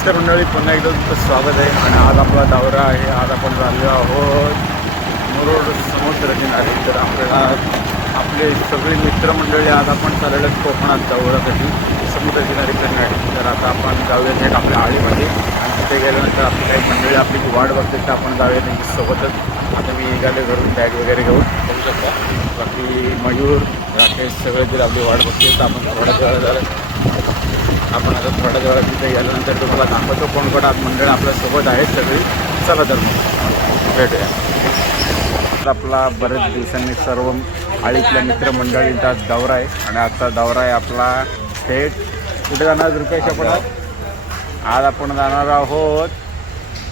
नमस्कार मंडळी, पुन्हा एकदा तुमचं स्वागत आहे. आणि आज आपला दौरा आहे. आज आपण चाललो आहोत मुरुड समुद्र किनारी. तर आपल्याला आपले सगळे मित्रमंडळी आज आपण चाललेलो कोकणात दौऱ्यासाठी समुद्र किनारी फिरण्यासाठी. तर आता आपण जाऊया थेट आपल्या आळीमध्ये आणि तिथे गेल्यानंतर आपली काही मंडळी आपली वाट बघते तर आपण जाऊया त्यांच्यासोबतच. आता मी निघाले घरून बॅग वगैरे घेऊन बघू शकता. बाकी मयूर राकेश सगळे जर आपली वाट बघते तर आपण थोड्या वेळा आपण आता थोड्या वेळा तिथे गेल्यानंतर तुम्हाला दाखवतो कोण कोण आज मंडळ आपल्यासोबत आहेत सगळी. चला तर मग भेटूया. आपला बरेच दिवसांनी सर्व आळीतल्या मित्रमंडळींचा दौरा आहे आणि आजचा दौरा आहे आपला थेट कुठे जाणार रुपेश आपण आज आपण जाणार आहोत.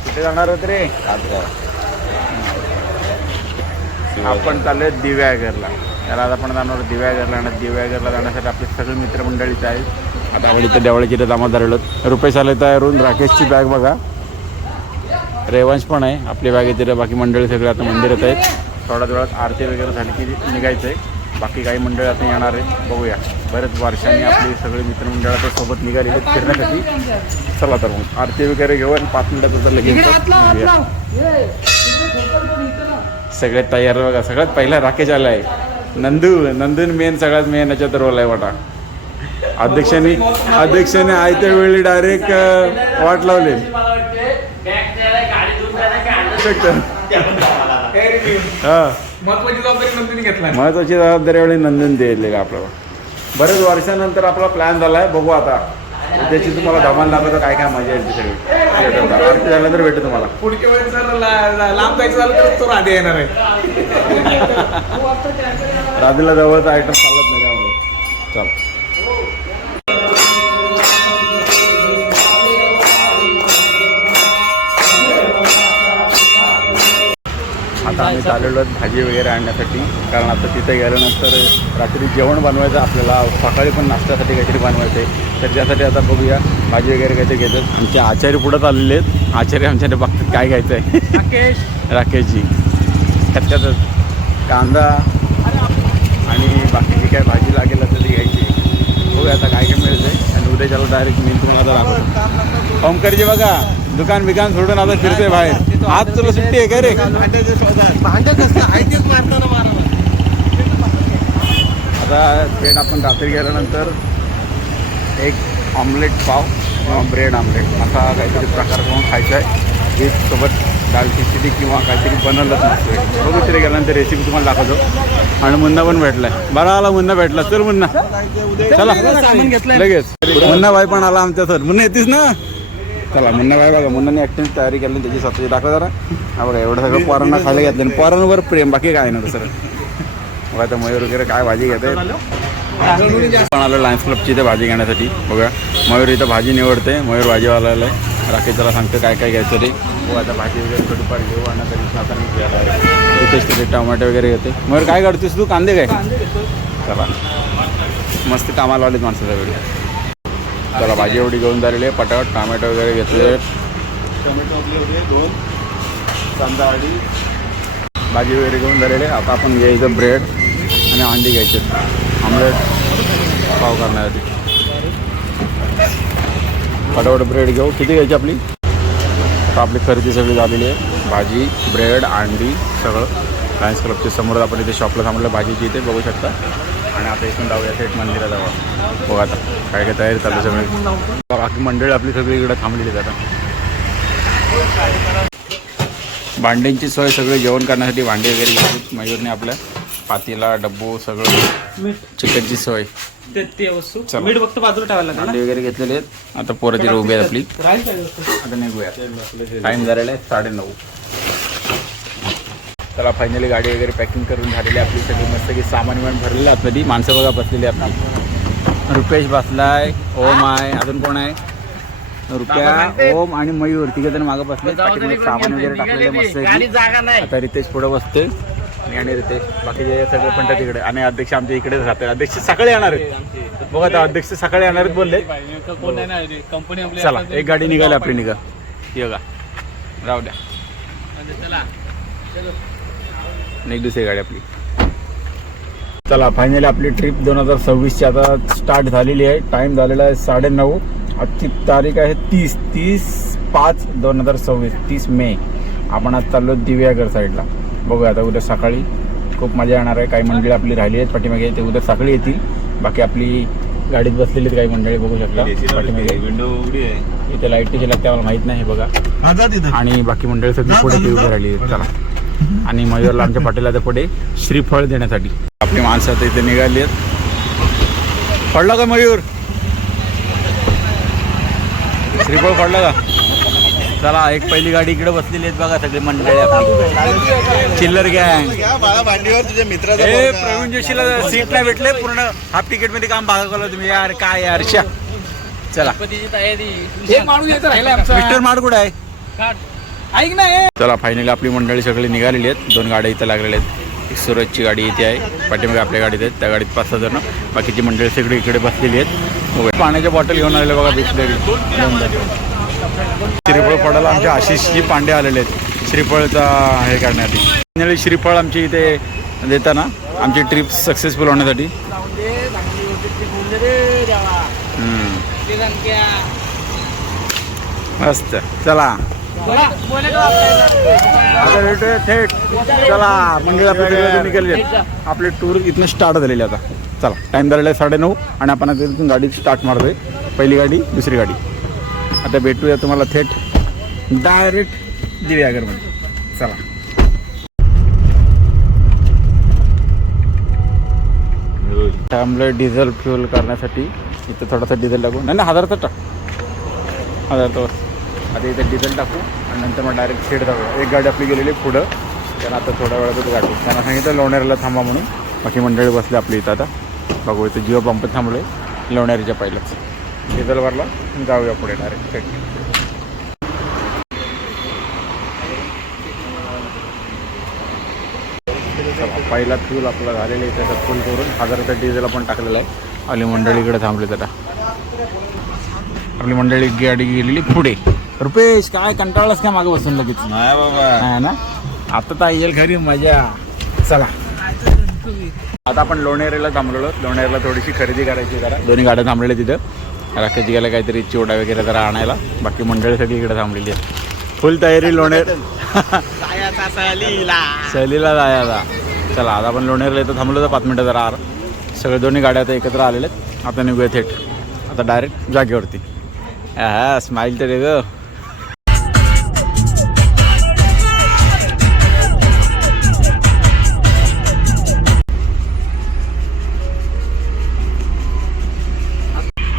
कुठे जाणार आहोत रे? आपण चाललोय दिव्यागरला. त्याला आज आपण जाणार दिव्यागरला आणि दिव्यागरला जाण्यासाठी आपले सगळे मित्रमंडळीच आहेत. आता आपण इथं देवळाची इथं जमा झालेलो. रुपेश आले तयारून. राकेशची बॅग बघा. रेवंश पण आहे आपली बॅग येते. बाकी मंडळी सगळे आता मंदिरात आहेत. थोड्याच वेळात आरती वगैरे झाली की निघायचं आहे. बाकी काही मंडळी आता येणार आहे. बघूया. बरेच वर्षांनी आपली सगळी मित्रमंडळ आता सोबत निघालेले फिरण्यासाठी. चला तर मग आरती वगैरे घेऊ आणि 5 मिनिटाचं तर लगेच सगळे तयार बघा. सगळ्यात पहिला राकेश आला आहे. नंदून मेन सगळ्यात मेन याच्यात रोल आहे वाटा. अध्यक्षाने आयत्या वेळी डायरेक्ट वाट लावली. महत्वाची जबाबदारी वेळी नंदन दिली का आपल्याला. बरेच वर्षानंतर आपला प्लॅन झाला आहे. बघू आता त्याची तुम्हाला धमाल दाखवतो काय काय मजा येते सगळी. आरती झालं तर भेटू तुम्हाला. पुढच्या वेळेस जर लांब जायचं झालं तर तो राधे येणार आहे. राधेला जवळचा आयटम चालत नाही त्यामुळे. चल आता आम्ही चाललेलो भाजी वगैरे आणण्यासाठी. कारण आता तिथे गेल्यानंतर रात्री जेवण बनवायचं आपल्याला. सकाळी पण नाश्त्यासाठी काहीतरी बनवायचं आहे. तर त्यासाठी आता बघूया भाजी वगैरे काहीतरी घेतात. आमचे आचार्य पुढं चाललेले आहेत. आचार्य आमच्याने बघतात काय घ्यायचं आहे. राकेशजी त्याच्यातच कांदा आणि बाकीची काय भाजी लागेल तर ती घ्यायची. बघूया आता काय काय मिळतं आहे. आणि उद्याच्याला डायरेक्ट मी तुम्हाला दाखवतो. ओमकारजी बघा दुकान बिकान सोडून आता फिरते बाहेर. आज तुला सुट्टी आहे का रे? आता थेट आपण रात्री गेल्यानंतर एक ऑमलेट पाव किंवा ब्रेड ऑमलेट असा काहीतरी प्रकार करून खायचा आहे. एक सोबत दाल खिचडी किंवा काहीतरी बनवलंच नसतं. बघू तरी गेल्यानंतर रेसिपी तुम्हाला दाखवतो. आणि मुन्ना पण भेटलाय. बरा आला मुन्ना भेटला. चल मुन्ना चला लगेच. मुन्ना भाई पण आला आमच्या. सर मुन्ना येतीस ना? चला मुन्ना भाई बघा. मुन्नाने ॲक्टिंग तयारी केली त्याची स्वतःची दाखवा जरा. हा बघा एवढं सगळं पोरांना खायला घेतलं. पोरांवर प्रेम बाकी काय ना सर. बघा आता मयूर वगैरे काय भाजी घेत आहे. पण आलं लायन्स क्लबची इथे भाजी घेण्यासाठी. बघा मयूर इथं भाजी निवडते. मयूर भाजीवाला आहे. राकेशला सांगतं काय काय घ्यायचं रे. हो आता भाजी वगैरे थोडीफार घेऊ आणि तरी आता मी घ्यायला तिथेच तिथे टमाटे वगैरे घेते. मयूर काय काढतोस तू? कांदे काय? चला मस्त कामाला आलेत माणसाचा व्हिडिओ. चला भाजी एवढी घेऊन झालेली आहे. पटापट टमॅटो वगैरे घेतले. टोमॅटो आपले होते 2. कांदा आणि भाजी वगैरे घेऊन झालेले. आता आपण घ्यायचं ब्रेड आणि अंडी घ्यायचे. आमलेट पाव करण्यासाठी पटापट ब्रेड घेऊ. किती घ्यायची आपली? आता आपली खरेदी सगळी झालेली आहे. भाजी ब्रेड अंडी सगळं लायन्स क्लबच्या समोर आपण इथे शॉपला थांबलं भाजीची इथे बघू शकता. आणि आता इथून जाऊया थेट मंदिरात जाऊ. बघा आता काय काय तयारी चालू सगळी. बाकी मंडळी आपली सगळी इकडे थांबलेली आहेत. आता भांड्यांची सोय सगळे जेवण करण्यासाठी भांडी वगैरे घेतली. मयूरने आपल्या पातीला डब्बू सगळं चिकनची सोय. भांडी वगैरे घेतलेले आहेत. आता पोरं तिथे उभी आहेत आपली. आता निघूया. टाईम झालेला आहे 9:30. त्याला फायनली गाडी वगैरे पॅकिंग करून झालेली आपली. सगळी मस्त की सामान विमान भरलेलं आतमध्ये. माणसं बघा बसलेली आपली. रुपेश बसलाय. ओम आहे. अजून कोण आहे? रुपया ओम आणि मयूर तिघे मागं बसले. सामान वगैरे टाकलेलं मस्त. आता रितेश पुढे बसते. आणि रितेश बाकीचे सगळे पण तिकडे. आणि अध्यक्ष आमच्या इकडेच राहते. अध्यक्ष सकाळी येणार आहेत. बघा आता अध्यक्ष सकाळी येणार आहेत बोलले. चला एक गाडी निघाली आपली. निघा ये का राहू द्या. एक दुसरी गाडी आपली. चला फायनली आपली ट्रिप 2026ची आता स्टार्ट झालेली आहे. टाइम झालेला आहे 9:30 आजची तारीख आहे 30/5/2026, 30 मे. आपण आज चाललो दिव्यागर साईडला. बघूया आता उद्या सकाळी खूप मजा येणार आहे. काही मंडळी आपली राहिली आहेत पाठीमागे, ते उद्या सकाळी येतील. बाकी आपली गाडीत बसलेली आहेत काही मंडळी, बगू शकता पाठीमागे. विंडो उघडी आहे, इथे लाईट कशी लागते आम्हाला माहित नाही बघा. आणि बाकी मंडळी सगळी पुढे ती उभी राहिली आहेत. चला. आणि मयूरला आमच्या पाटीला त्या पुढे श्रीफळ देण्यासाठी आपली माणसं आता इथे निघाली आहेत. पडला का मयूर? श्रीफळ पडला का? चला, एक पहिली गाडी इकडे बसलेली आहेत बघा सगळी मंडळी आपली. चिल्लर गँग. तुझ्या मित्राचा प्रवीण जोशीला सीट नाही भेटले, पूर्ण हाफ तिकीट मध्ये काम भागवलं तुम्ही यार. काय यार शा. चला, मिस्टर माड कुठे आहे? ऐक ना. चला, फायनली आपली मंडळी सगळी निघालेली आहेत. 2 गाड्या इथं लागलेल्या आहेत. एक सुरतची गाडी इथे आहे, पाठीमागे आपल्या गाडीत आहेत. त्या गाडीत 5-6 जण, बाकीची मंडळी सगळी इकडे बसलेली आहेत. पाण्याच्या बॉटल घेऊन आलेले बघा बिस्लरी. श्रीफळ पडायला आमचे आशिषजी पांडे आलेले आहेत श्रीफळचा हे करण्यासाठी. फायनली श्रीफळ आमची इथे देताना आमची ट्रिप सक्सेसफुल होण्यासाठी. मस्त. चला आता भेटूया थेट. चला, मंदिर आपल्या निघाले. आपली टूर इथून स्टार्ट झालेली आता. चला, टाइम झालेला आहे 9:30 आणि आपण आता इथून गाडी स्टार्ट मारतोय. पहिली गाडी, दुसरी गाडी. आता भेटूया तुम्हाला थेट डायरेक्ट दिव्यागरमध्ये. चला. त्यामुळे डिझेल फ्युल करण्यासाठी इथं थोडासा डिझेल टाकू. नाही 1000चा टाक. 1000चा. आता इथं डिझेल टाकू आणि नंतर मग डायरेक्ट शेड टाकू. एक गाडी आपली गेलेली पुढं, त्यांना आता थोड्या वेळातच गाठू. त्यांना सांगितलं लोणेरला थांबा म्हणून. बाकी मंडळी बसले आपली इथं. आता बघू, इथं जिओ पंप थांबलोय लोणेरच्या पहिल्याच. डिझेल भरला, जाऊया पुढे डायरेक्ट शेड. पहिला फ्यूल आपला झालेला आहे, त्याचा फुल करून 1000चा डिझेल आपण टाकलेला आहे. आपली मंडळी इकडे थांबले. आता आपली मंडळी गाडी गेलेली पुढे. रुपेश, काय कंटाळलास का मागे बसून लगेच? नाही बाबा, नाही ना, आता तर येईल खरी मजा. चला, आता आपण लोणेरेला थांबलेलो. लोणेरला थोडीशी खरेदी करायची जरा. 2 गाड्या थांबलेल्या तिथं. राखेची गेला काहीतरी चिवडा वगैरे जरा आणायला. बाकी मंडळी सगळी इकडे थांबलेली आहे. फुल तयारी लोणेर सहलीला जायचा. चला, आता आपण लोणेरला इथं थांबलो तर 5 मिनटं जरा. सगळे 2 गाड्या आता एकत्र आलेल्या आहेत. आता निघूया थेट आता डायरेक्ट जागेवरती. हा, स्माईल तर ग.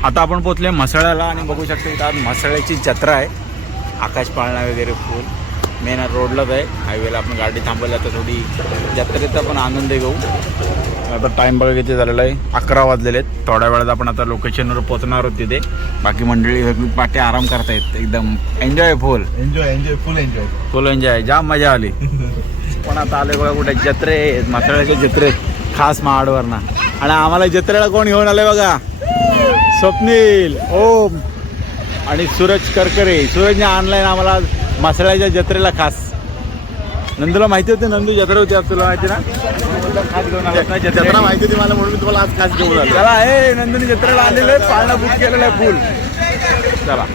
आता आपण पोचले म्हसळ्याला आणि बघू शकतो इथं आज म्हसळ्याची जत्रा आहे. आकाश पाळणा वगैरे फुल मेन रोडलाच आहे. हायवेला आपण गाडी थांबवली. आता थोडी जत्रेचा पण आनंद घेऊ. आता टाईम बघा किती झालेला आहे, 11 वाजलेले आहेत. थोड्या वेळात आपण आता लोकेशनवर पोहोचणार आहोत तिथे. बाकी मंडळी सगळी पाठी आराम करतायत. एकदम एन्जॉय, फुल एन्जॉय. जाम मजा आली. पण आता आले बघा कुठे जत्रे, म्हसळ्याच्या जत्रेत, खास महाडवरना. आणि आम्हाला जत्रेला कोण घेऊन आले बघा? स्वप्नील, ओम आणि सूरज करकरे. सूरजने ऑनलाईन आम्हाला म्हसळ्याच्या जत्रेला खास. नंदूला माहिती होती? नंदू जत्रा होती तुला माहिती ना? खास घेऊन आला. जत्रा माहिती होती मला म्हणून मी तुम्हाला आज खास घेऊन आलो. चला, हे नंदूने जत्रेला आलेलं आहे, पाळणा बुक केलेला आहे फुल. चला,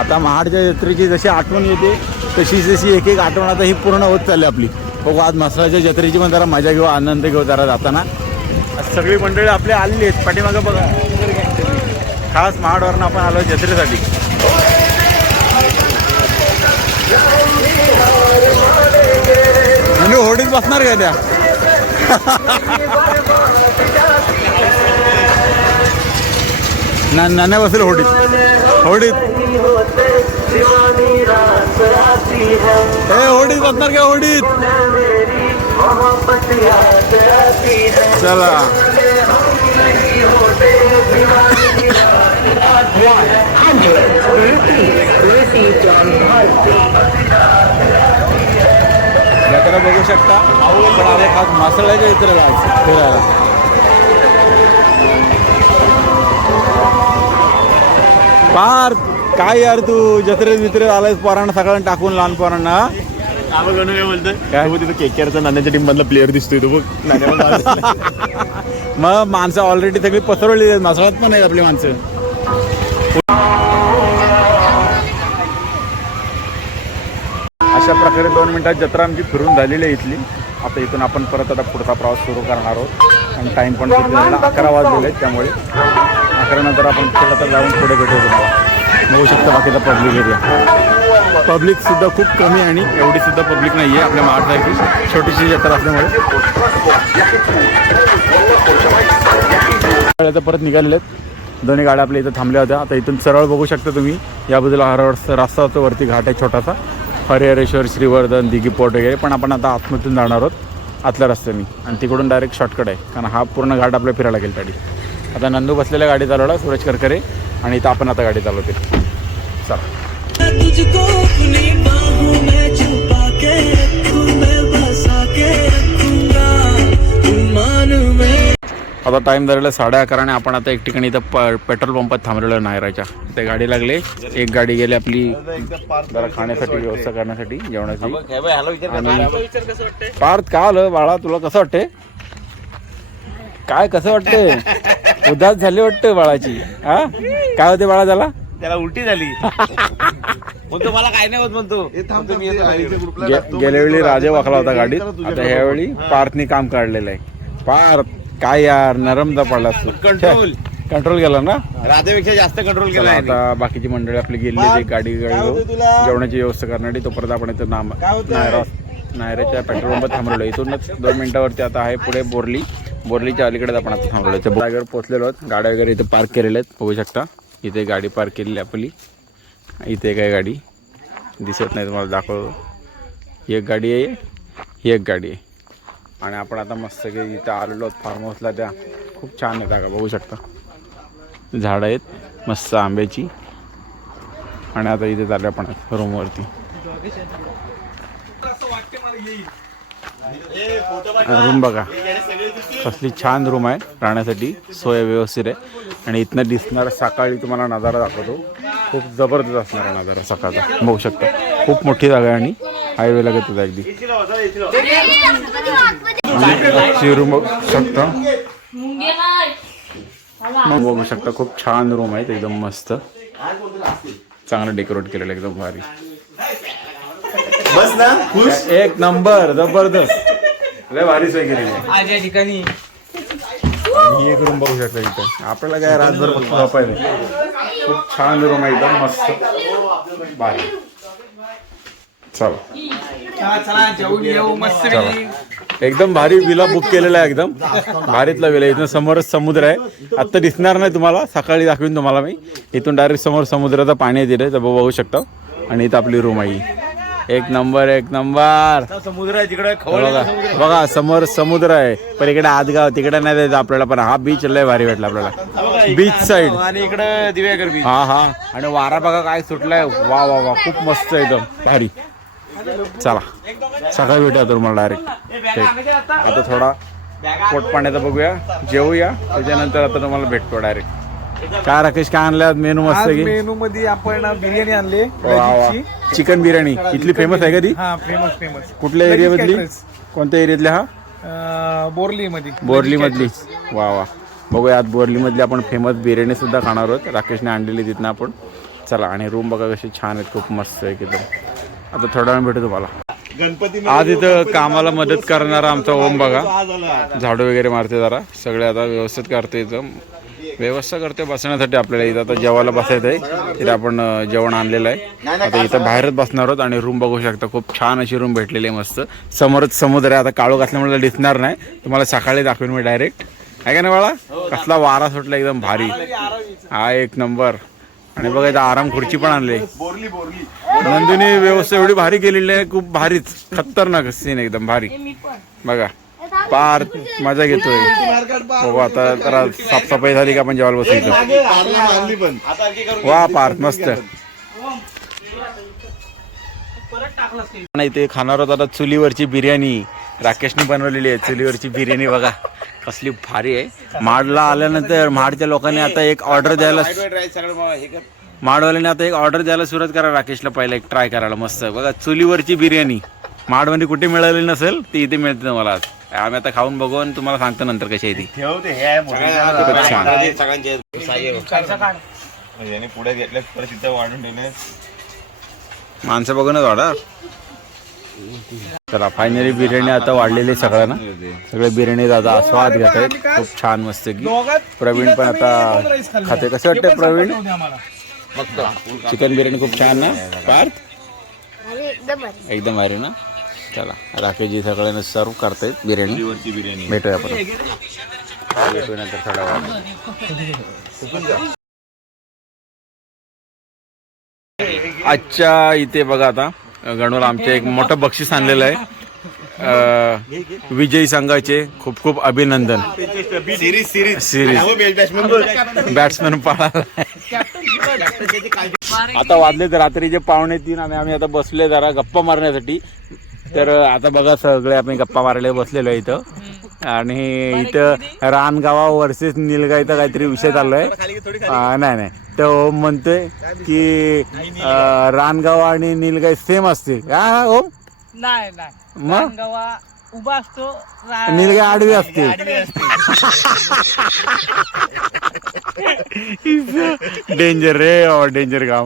आता महाडच्या जत्रेची जशी आठवण येते तशी जशी एक आठवण आता ही पूर्ण होत चालली आपली. बघू आज म्हसळ्याच्या जत्रेची पण जरा मजा घेऊ, आनंद घेऊ जरा जाताना. सगळी मंडळी आपली आलेली आहेत. पाठीमागं बघा, खास महाडवरनं आपण आलो जत्रेसाठी. म्हणजे होडीत बसणार का त्या? नाण्या बसेल होडीत. होडीत होडीत बसणार का? होडीत. चला, जत्रा बघू शकता. पण आले खास मासळ्याच्या जत्रेला फिरायला. पार काय यार, तू जत्रेत बित्रेत आलायस पोरांना सगळ्यांना टाकून, लहान पोरांना. काय बोलतोय? काय तिथं केकेआरचा नाण्याच्या टीम मधला प्लेअर दिसतोय तो बघ. मग माणसं ऑलरेडी सगळी पसरवली आहेत. मासळात पण आहेत आपली माणसं. अशा प्रकारे 2 मिनिटात जत्रा आमची फिरून झालेली आहे इथली. आता इथून आपण परत आता पुढचा प्रवास सुरू करणार आहोत आणि टाईम पण किती झाला 11 वाजलेले आहेत. त्यामुळे 11 नंतर आपण खेळात जाऊन पुढे भेटू तुम्हाला. बघू शकता बाकीचा पब्लिक एरिया. पब्लिकसुद्धा खूप कमी आणि एवढीसुद्धा पब्लिक नाही आहे आपल्या महाराष्ट्राची छोटीशी जत्रा असल्यामुळे. आता परत निघालेले आहेत. दोन्ही गाड्या आपल्या इथं थांबल्या होत्या. आता इथून सरळ बघू शकता तुम्ही या बाजूला रस्ता होतो, वरती घाट आहे छोटासा, हरिहरेश्वर, श्रीवर्धन, दिघी पोर्ट वगैरे. पण आपण आता आतमधून जाणार आहोत आतल्या रस्त्याने आणि तिकडून डायरेक्ट शॉर्टकट आहे, कारण हा पूर्ण घाट आपल्या फिरायला गेली गाडी. आता नंदू बसलेल्या गाडी चालवला सूरज करकरे आणि इथं आपण आता गाडी चालवते. चला. आता टाईम झालेला 11:30 आणि आपण आता एक ठिकाणी इथं पेट्रोल पंपात थांबलेलो नायराच्या. ते गाडी लागले, एक गाडी गेली आपली जरा खाण्यासाठी व्यवस्था करण्यासाठी जेवणाची. पार्थ काय आलं बाळा, तुला कसं वाटते? काय कसं वाटते? उदास झाली वाटते बाळाची? हा काय होते बाळा त्याला? त्याला उलटी झाली. म्हणतो मला काय नाही होत म्हणतो. गेल्या वेळी राजे वाकला होता गाडीत, आता ह्यावेळी पार्थनी काम काढलेलं आहे. पार्थ काय यार नरमदा पडला, कंट्रोल केला ना, राधेपेक्षा जास्त कंट्रोल केला. आता बाकीची मंडळी आपली गेली गाडी जेवणाची व्यवस्था करण्यासाठी. तोपर्यंत आपण इथं नायराच्या पेट्रोल पंपात थांबलेलो. इथूनच 2 मिनिटावरती आता आहे पुढे बोरलीच्या अलीकडेच आपण आता थांबलेलो. जागेवर पोहोचलेलो आहोत. गाड्या वगैरे इथे पार्क केलेल्या आहेत, बघू शकता. इथे गाडी पार्क केलेली आपली. इथे काय गाडी दिसत नाही तुम्हाला, दाखवतो. ही एक गाडी आहे, ही एक गाडी आहे. आणि आपण आता मस्त इथं आलेलो आहोत फार्म हाऊसला. त्या खूप छान आहे जागा, बघू शकता. झाडं आहेत मस्त आंब्याची. आणि आता इथे चालले आपण रूमवरती. रूम बघा कसली छान रूम आहे, राहण्यासाठी सोय व्यवस्थित आहे. आणि इथनं दिसणार सकाळी तुम्हाला नजारा दाखवतो, खूप जबरदस्त असणारा नजारा सकाळचा, बघू शकता. खूप मोठी जागा आहे आणि हायवे लागत होता अगदी. रूम बघू शकता, मग बघू शकता खूप छान रूम आहे एकदम मस्त, चांगलं डेकोरेट केलेलं एकदम भारी. बस ना, एक नंबर जबरदस्त, लय भारी सोय केलेली या ठिकाणी. ही एक रूम बघू शकता इथं. आपल्याला काय रातभर फक्त झोपायला. खूप छान रूम आहे एकदम मस्त भारी. चला जेवून येऊ मस्त. एकदम भारी विला बुक केलेला आहे, एकदम भारीतला विला. इथून समोरच समुद्र आहे. आत्ता दिसणार नाही तुम्हाला, सकाळी दाखवीन तुम्हाला मी. इथून डायरेक्ट समोर समुद्राचं पाणी आहे तिथे, तर बघू शकता. आणि इथं आपली रूम आहे. एक नंबर एक नंबर. समुद्र आहे तिकडे, बघा समोर समुद्र आहे, पण इकडे आदगाव तिकडे नाही द्यायचं आपल्याला. पण हा बीच लय भारी भेटला आपल्याला, बीच साईड. आणि इकडे दिव्यागर बीच. हा. आणि वारा बघा काय सुटलाय, वा वा वा, खूप मस्त एकदम भारी. चला सकाळी भेटूया तुम्हाला डायरेक्ट. आता थोडा पोट पाण्याचा बघूया, जेवूया, त्याच्यानंतर आता तुम्हाला भेटतो डायरेक्ट. काय राकेश काय आणलं मेनू मस्त? मेनू मध्ये आपण बिर्याणी आणले, चिकन बिर्याणी. इथली फेमस आहे का ती? हा फेमस. कुठल्या एरियामधली? कोणत्या एरियातल्या? हा बोरली मधली. वा वा, बघूया आज बोरली मधली आपण फेमस बिर्याणी सुद्धा खाणार आहोत. राकेशने आणलेली तिथनं आपण. चला. आणि रूम बघा कशी छान आहेत, खूप मस्त आहे एकदम. आता थोडा वेळ भेटू तुम्हाला. गणपती आज इथं कामाला मदत करणारा आमचा ओम बघा, झाडू वगैरे मारते, जरा सगळे आता व्यवस्थित करते, इथं व्यवस्था करते बसण्यासाठी. आपल्याला इथं आता जेवायला बसायचं आहे, तिथे आपण जेवण आणलेलं आहे. आता इथं बाहेरच बसणार आहोत. आणि रूम बघू शकता, खूप छान अशी रूम भेटलेली आहे मस्त. समोरच समुद्र आहे. आता काळोख असल्यामुळे दिसणार नाही तुम्हाला, सकाळी दाखवेन मी डायरेक्ट. आहे का नाही बाळा? कसला वारा सुटला एकदम भारी. हा एक नंबर. आणि बघा इथं आराम खुर्ची पण आणली. नंदिनी व्यवस्था एवढी भारी केलेली आहे, खूप भारीच खतरनाक सीन एकदम भारी. बघा पार्थ मजा घेतोय. बघू आता जरा साफसफाई झाली का आपण जेवायला बसायचं. वा पार्थ मस्त. नाही ते खाणार होता आता चुलीवरची बिर्याणी राकेशने बनवलेली आहे. चुलीवरची बिर्याणी बघा कसली भारी आहे. माडला आल्यानंतर माडच्या लोकांनी आता एक ऑर्डर द्यायला, माडवाल्याने आता एक ऑर्डर द्यायला सुरुवात करा राकेशला, पहिला एक ट्राय करायला. मस्त बघा चुलीवरची बिर्याणी. माडमध्ये कुठे मिळालेली नसेल ती इथे मिळते तुम्हाला आज. आम्ही आता खाऊन बघू आणि तुम्हाला सांगतो नंतर कशी आहे ती. पुढे घेतले तिथं वाढून ठेवले. माणसं बघूनच वाढा. चला फायनली बिर्याणी आता वाढलेली सगळ्यांना. सगळे बिर्याणीचा आता आस्वाद घेत आहेत. खूप छान मस्त की. प्रवीण पण आता खाते. कसं वाटतं प्रवीण? चिकन बिर्याणी खूप छान ना पार्थ? एकदम भारी ना. चला राकेशजी सगळ्यांना सर्व करतायत बिर्याणी. भेटूया आपण. भेटूया नंतर थोड्या वेळात. आजच्या इथे बघा आता गणूला आमचे एक मोठं बक्षीस आणलेलं आहे. विजयी संघाचे खूप खूप अभिनंदन. सिरीज बॅट्समॅन पळाला. आता वाजलेत रात्रीचे 2:45 आणि आम्ही आता बसले जरा गप्पा मारण्यासाठी. तर आता बघा सगळे आम्ही गप्पा मारायला बसलेलो आहे इथं. आणि इथं रानगावा वर्सेस निलगाईचा काहीतरी विषय चाललाय. नाही तो म्हणतोय की रानगावा आणि निलगाई सेम असते. ओम नाही मग उभा असतो, निलगाई आडवी असते. डेंजर रे डेंजर गाव.